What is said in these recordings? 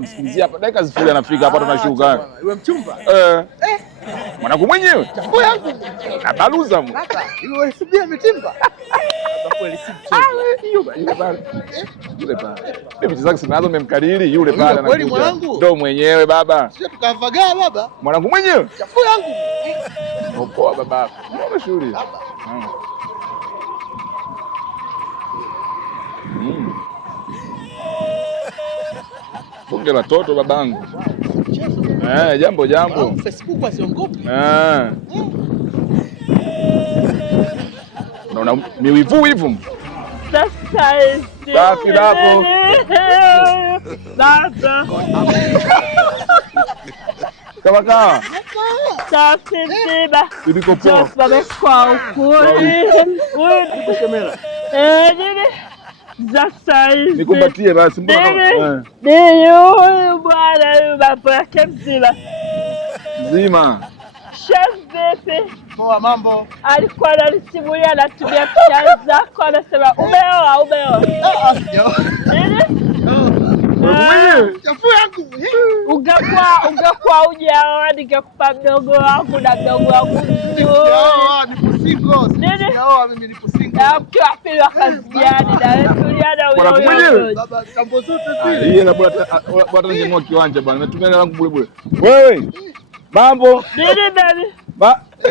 Msikilizie hapa dakika zifuri anafika hapa tunashuka. Yule mchumba? Mwanangu mwenyewe. Chafu yangu. Abaluza mu. Yule sibia mitimba. Hapa kweli si mchezo. Yule pale. Yule pale. Mimi mchezaji sinazo memkariri yule pale anakuja. Kweli mwanangu? Ndio mwenyewe baba. Sio tukavagaa baba. Mwanangu mwenyewe. Chafu yangu. Poa baba. Mbona shughuli? Baba. Bunge la toto babangu. Jambo. Facebook asiongopi. Naona miwivu hivu. Sasa Safi hapo. Baba. Kama. Safi baba. Niko poa. Baba kwa ukuri. Kushemela. Nini? Sasa hivi. Nikumbatie basi mbona? Ndio bwana baba yake mzima. Shefe. Poa mambo. Alikuwa ananisimulia anatumia picha zako anasema umeoa. Nini? Chafu yangu. Ungekuwa hujaoa ningekupa mdogo wangu na mdogo wangu. Nipo single. Nini? Sijaoa mimi nipo single. Na mkiwa pili wa kazi gani na wewe tuliana mwenyewe. Baba tambo zote zile. Yeye na bwana ningenua kiwanja bwana. Natumia hela yangu bure. Wewe. Mambo. Nini baby?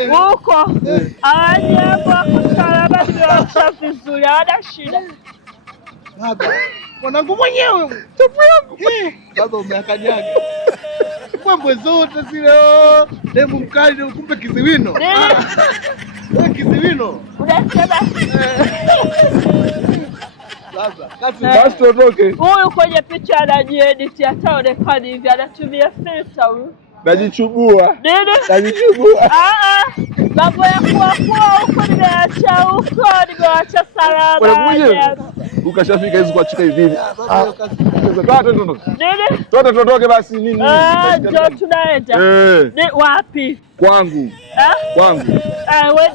Huko. Aje hapa kusalama ndio safi vizuri. Hana shida. Baba. Mwanangu mwenyewe. Chafu yangu. Baba umeakanyaga. Mambo zote zile. Demu mkali kumbe kiziwino. Wewe kiziwino. Unasema Baba, Basi tuondoke. huyu kwenye picha anajiedit ataonekana hivi anatumia filter huyu. Najichubua. Nini? Mambo ya kuwa huko nimeacha salama. Ukashafika hizo kuachika hivi. Nini? Tote tuondoke basi nini? Ndio tunaenda. Ni wapi? Kwangu. Kwangu. Wewe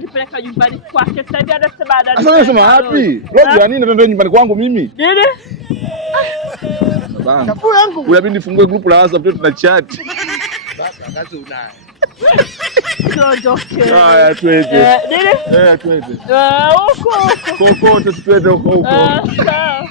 nipeleka nyumbani kwake. Sasa hivi anasema Sasa unasema wapi? Roho ya nini ndio nyumbani kwangu mimi? Nini? chafu yangu. Unabidi nifungue group la WhatsApp tuna chat. Baba kazi unayo. Tuondoke. Haya twende. Nini? Twende. Huko. Kokote twende huko. Sawa.